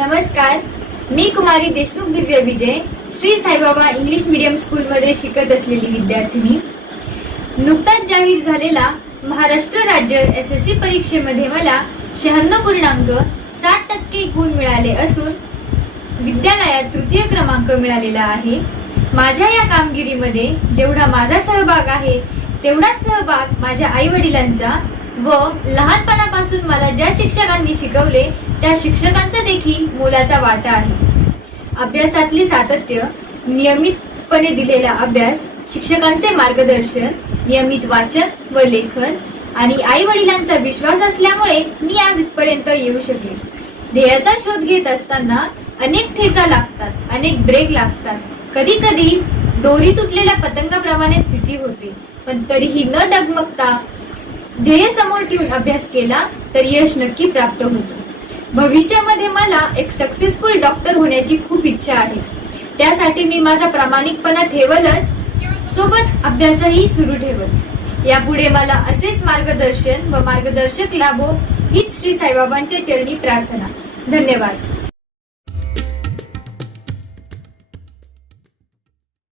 नमस्कार. मी Kumari Deshmukh Divya Vijay Shri Saibaba English medium स्कूलमध्ये शिकत असलेली विद्यार्थिनी. नुकताच जाहीर झालेला महाराष्ट्र राज्य एस एस सी परीक्षेमध्ये मला शहाण्णव पूर्णांक साठ टक्के गुण मिळाले असून विद्यालयात तृतीय क्रमांक मिळालेला आहे. माझ्या या कामगिरीमध्ये जेवढा माझा सहभाग आहे तेवढाच सहभाग माझ्या आई वडिलांचा व लहानपणापासून मला ज्या शिक्षकांनी शिकवले त्या शिक्षकांचा देखील मोलाचा वाटा आहे. अभ्यासातले सातत्य नियमितपणे दिलेला अभ्यास शिक्षकांचे मार्गदर्शन नियमित वाचन व लेखन आणि आई वडिलांचा विश्वास असल्यामुळे मी आज इथपर्यंत येऊ शकले. ध्येयाचा शोध घेत असताना अनेक ठेचा लागतात अनेक ब्रेक लागतात. कधी कधी दोरी तुटलेल्या पतंगाप्रमाणे स्थिती होते पण तरीही न डगमगता ध्येय समोर ठेवून अभ्यास केला तर यश नक्की प्राप्त होतो. भविष्यामध्ये मला एक सक्सेसफुल डॉक्टर होण्याची खूप इच्छा आहे. त्यासाठी मी माझा प्रामाणिकपणा ठेवलच सोबत अभ्यासही सुरू ठेवल. यापुढे मला असेच मार्गदर्शन व मार्गदर्शक लाभो हीच श्री साईबाबांच्या चरणी प्रार्थना. धन्यवाद.